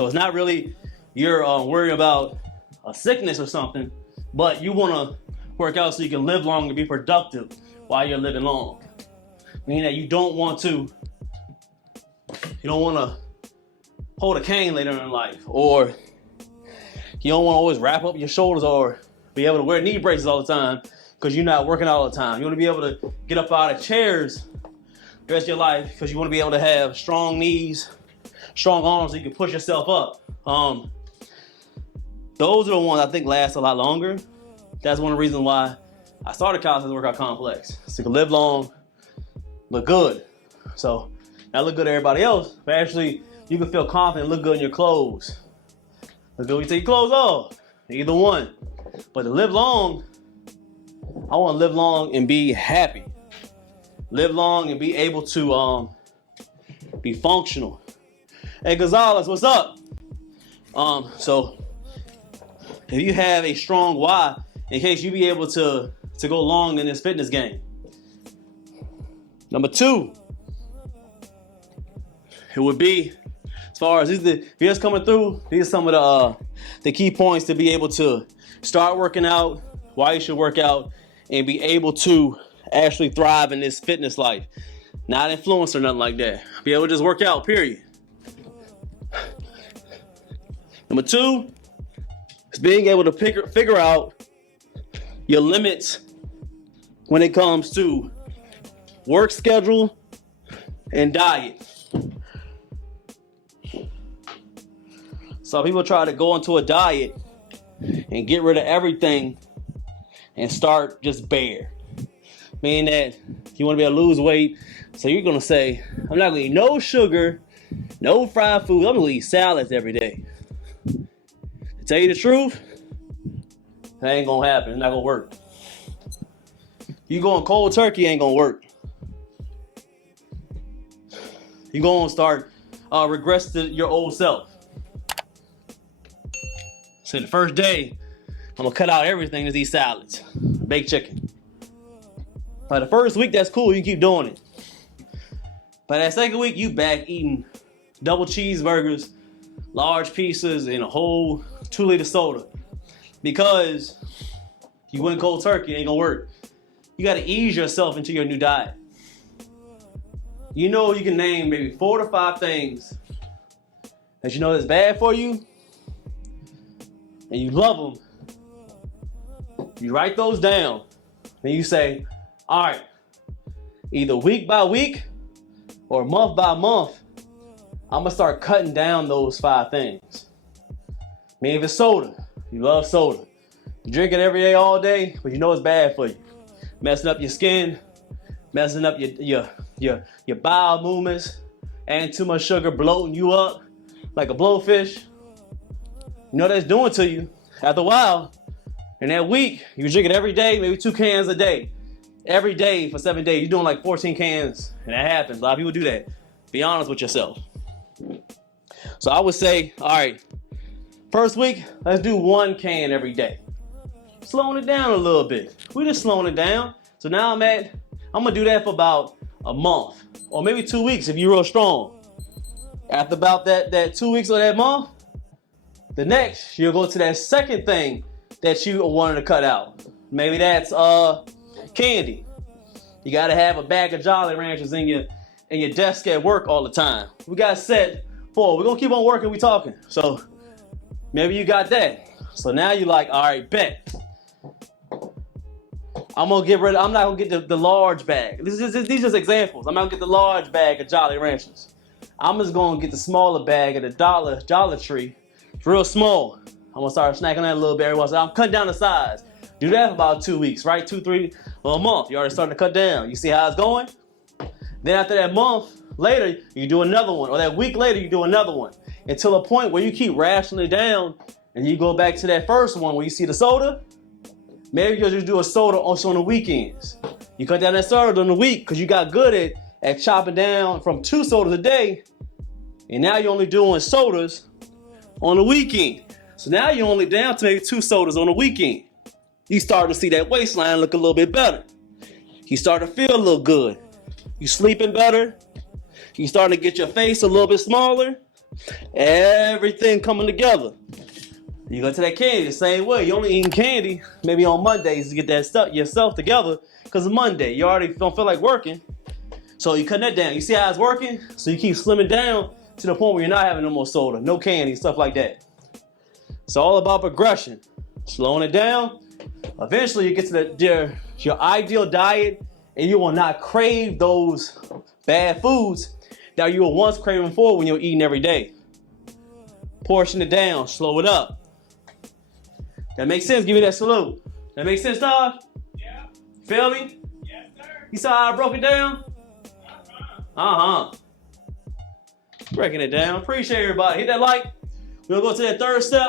So it's not really you're worried about a sickness or something, but you want to work out so you can live long and be productive while you're living long. Meaning that you don't want to hold a cane later in life, or you don't want to always wrap up your shoulders or be able to wear knee braces all the time because you're not working all the time. You want to be able to get up out of chairs the rest of your life because you want to be able to have strong knees, strong arms so you can push yourself up. Those are the ones I think last a lot longer. That's one of the reasons why I started Calisthenics Workout Complex. So you can live long, look good. So not look good to everybody else, but actually you can feel confident, look good in your clothes. Look good when you take your clothes off. Either one. But to live long, I want to live long and be happy. Live long and be able to be functional. Hey Gonzalez, what's up? So if you have a strong why, in case you be able to go long in this fitness game. Number 2, it would be, as far as if you're just coming through, these are some of the key points to be able to start working out, why you should work out, and be able to actually thrive in this fitness life. Not influenced or nothing like that. Be able to just work out, period. Number 2 is being able to figure out your limits when it comes to work schedule and diet. So people try to go into a diet and get rid of everything and start just bare. Meaning that you want to be able to lose weight, so you're going to say, I'm not going to eat no sugar, no fried food, I'm going to eat salads every day. To tell you the truth, that ain't going to happen. It's not going to work. You going cold turkey ain't going to work. You're going to start regress to your old self. So the first day, I'm going to cut out everything to these salads, baked chicken. By the first week, that's cool. You keep doing it. By that second week, you back eating double cheeseburgers, large pizzas, and a whole 2-liter soda. Because you went cold turkey, it ain't gonna work. You gotta ease yourself into your new diet. You know you can name maybe 4 to 5 things that you know that's bad for you, and you love them. You write those down, and you say, all right, either week by week or month by month, I'm gonna start cutting down those 5 things. Maybe if it's soda, you love soda. You drink it every day, all day, but you know it's bad for you. Messing up your skin, messing up your bowel movements, adding too much sugar, bloating you up like a blowfish. You know what that's doing to you. After a while, in that week, you drink it every day, maybe 2 cans a day. Every day for 7 days, you're doing like 14 cans, and that happens. A lot of people do that. Be honest with yourself. So I would say, all right, first week, let's do 1 can every day. Slowing it down a little bit. We're just slowing it down. So now I'm gonna do that for about a month, or maybe 2 weeks if you're real strong. After about that 2 weeks or that month, the next, you'll go to that second thing that you wanted to cut out. Maybe that's candy. You gotta have a bag of Jolly Ranchers in your desk at work all the time. We got set for, we're gonna keep on working, we talking. So maybe you got that. So now you're like, all right, bet. I'm not gonna get the large bag. These are just examples. I'm not gonna get the large bag of Jolly Ranchers. I'm just gonna get the smaller bag at the Dollar Tree. It's real small. I'm gonna start snacking that a little bit every once in a while. I'm cutting down the size. Do that for about 2 weeks, right? 2, 3, or a month. You're already starting to cut down. You see how it's going? Then after that month later, you do another one. Or that week later, you do another one. Until a point where you keep rationing it down and you go back to that first one where you see the soda. Maybe you'll just do a soda also on the weekends. You cut down that soda on the week because you got good at chopping down from 2 sodas a day. And now you're only doing sodas on the weekend. So now you're only down to maybe 2 sodas on the weekend. You start to see that waistline look a little bit better. You start to feel a little good. You sleeping better. You starting to get your face a little bit smaller. Everything coming together. You go to that candy the same way. You only eating candy maybe on Mondays to get that stuff yourself together because it's Monday. You already don't feel like working. So you cut that down. You see how it's working? So you keep slimming down to the point where you're not having no more soda, no candy, stuff like that. It's all about progression. Slowing it down. Eventually you get to your ideal diet and you will not crave those bad foods that you were once craving for when you're eating every day. Portion it down, slow it up. That makes sense? Give me that salute. That makes sense, dog? Yeah. Feel me? Yes, sir. You saw how I broke it down? Breaking it down. Appreciate everybody. Hit that like. We'll go to that third step.